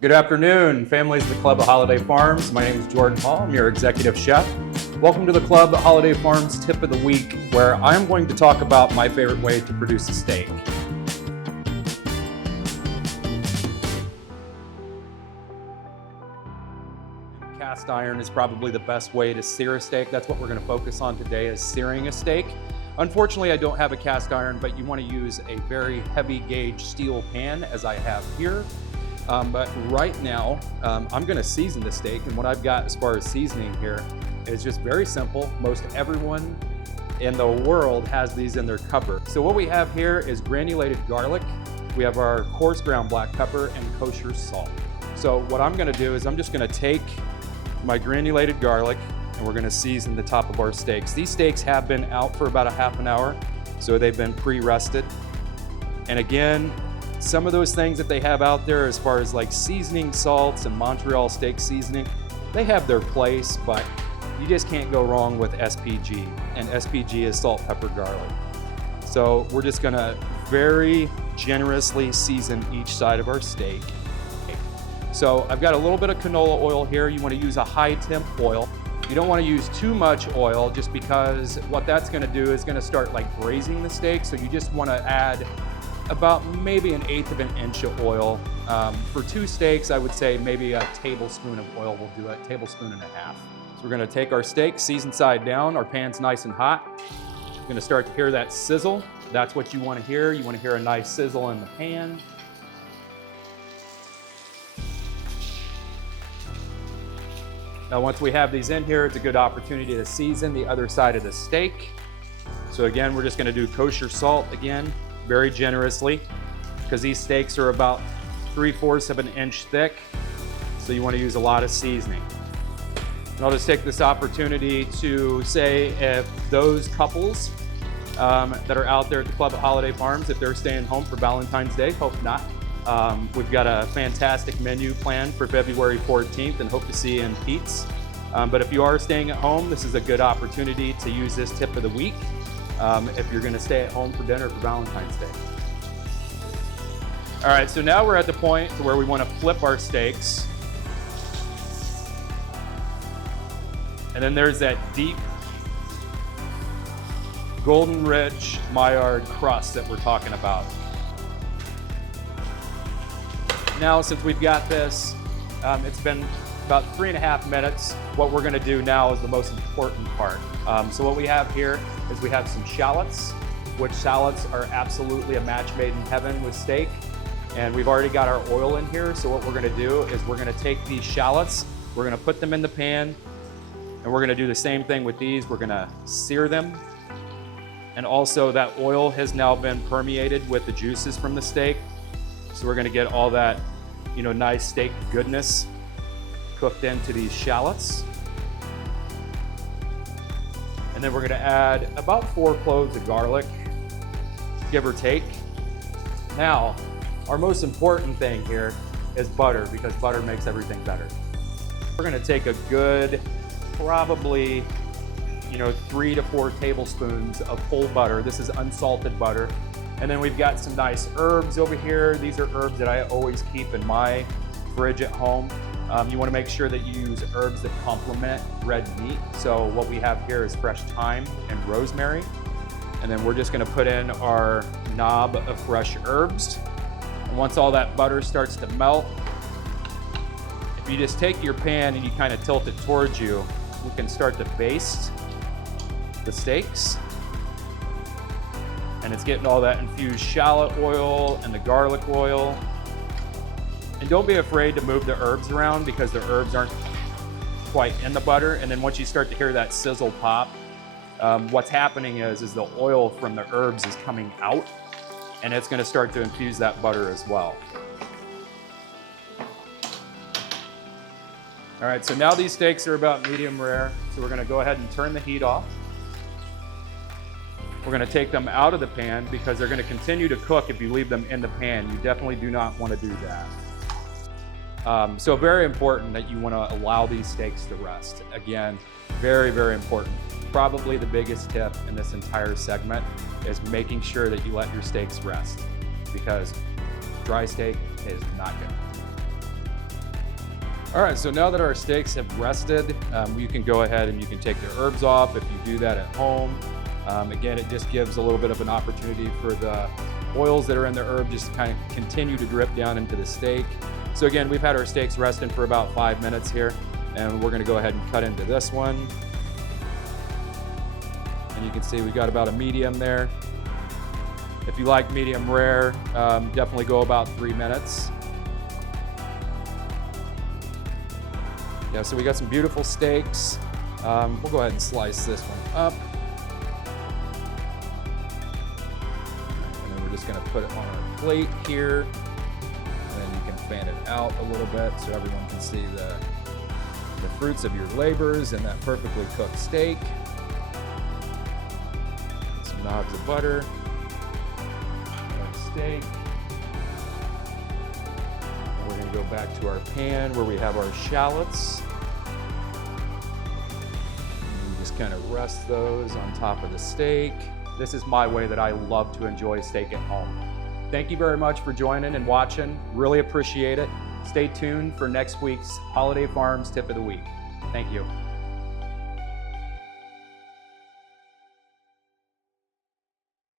Good afternoon, families of the Club at Holiday Farms. My name is Jordan Hall. I'm your executive chef. Welcome to the Club at Holiday Farms Tip of the Week, where I'm going to talk about my favorite way to produce a steak. Cast iron is probably the best way to sear a steak. That's what we're going to focus on today, is searing a steak. Unfortunately, I don't have a cast iron, but you want to use a very heavy gauge steel pan, as I have here. But right now, I'm gonna season the steak, and what I've got as far as seasoning here is just very simple. Most everyone in the world has these in their cupboard. So what we have here is granulated garlic. We have our coarse ground black pepper and kosher salt. So what I'm gonna do is I'm just gonna take my granulated garlic and we're gonna season the top of our steaks. These steaks have been out for about a half an hour, so they've been pre-rested. And again, some of those things that they have out there as far as like seasoning salts and Montreal steak seasoning, they have their place, but you just can't go wrong with SPG. And SPG is salt, pepper, garlic. So we're just gonna very generously season each side of our steak. So I've got a little bit of canola oil here. You wanna use a high temp oil. You don't wanna use too much oil just because what that's gonna do is gonna start like braising the steak. So you just wanna add about maybe 1/8 of an inch of oil. For 2 steaks, I would say maybe a tablespoon of oil will do it, tablespoon and a half. So we're gonna take our steak, seasoned side down, our pan's nice and hot. You're gonna start to hear that sizzle. That's what you wanna hear. You wanna hear a nice sizzle in the pan. Now once we have these in here, it's a good opportunity to season the other side of the steak. So again, we're just gonna do kosher salt again, very generously, because these steaks are about 3/4 of an inch thick, so you want to use a lot of seasoning. And I'll just take this opportunity to say, if those couples that are out there at the Club at Holiday Farms, if they're staying home for Valentine's Day, hope not, we've got a fantastic menu planned for February 14th and hope to see you in Pete's. But if you are staying at home, this is a good opportunity to use this tip of the week. If you're gonna stay at home for dinner for Valentine's Day. All right, so now we're at the point where we wanna flip our steaks. And then there's that deep, golden rich Maillard crust that we're talking about. Now, since we've got this, it's been about 3.5 minutes. What we're gonna do now is the most important part. So what we have here is we have some shallots, which shallots are absolutely a match made in heaven with steak. And we've already got our oil in here. So what we're gonna do is we're gonna take these shallots, we're gonna put them in the pan, and we're gonna do the same thing with these. We're gonna sear them. And also that oil has now been permeated with the juices from the steak. So we're gonna get all that, nice steak goodness cooked into these shallots. And then we're gonna add about 4 cloves of garlic, give or take. Now, our most important thing here is butter, because butter makes everything better. We're gonna take a good, probably, 3 to 4 tablespoons of whole butter. This is unsalted butter. And then we've got some nice herbs over here. These are herbs that I always keep in my fridge at home. You want to make sure that you use herbs that complement red meat. So what we have here is fresh thyme and rosemary. And then we're just going to put in our knob of fresh herbs. And once all that butter starts to melt, if you just take your pan and you kind of tilt it towards you, we can start to baste the steaks. And it's getting all that infused shallot oil and the garlic oil. And don't be afraid to move the herbs around, because the herbs aren't quite in the butter. And then once you start to hear that sizzle pop, what's happening is the oil from the herbs is coming out, and it's gonna start to infuse that butter as well. All right, so now these steaks are about medium rare. So we're gonna go ahead and turn the heat off. We're gonna take them out of the pan because they're gonna continue to cook if you leave them in the pan. You definitely do not wanna do that. So very important that you wanna allow these steaks to rest. Again, very, very important. Probably the biggest tip in this entire segment is making sure that you let your steaks rest, because dry steak is not good. All right, so now that our steaks have rested, you can go ahead and you can take the herbs off if you do that at home. Again, it just gives a little bit of an opportunity for the oils that are in the herb just to kind of continue to drip down into the steak. So again, we've had our steaks resting for about 5 minutes here, and we're gonna go ahead and cut into this one. And you can see we got about a medium there. If you like medium rare, definitely go about 3 minutes. Yeah, so we got some beautiful steaks. We'll go ahead and slice this one up. And then we're just gonna put it on our plate here. And then you can fan it out a little bit so everyone can see the fruits of your labors and that perfectly cooked steak. Some knobs of butter. Our steak. We're going to go back to our pan where we have our shallots. And just kind of rest those on top of the steak. This is my way that I love to enjoy steak at home. Thank you very much for joining and watching. Really appreciate it. Stay tuned for next week's Holiday Farms Tip of the Week. Thank you.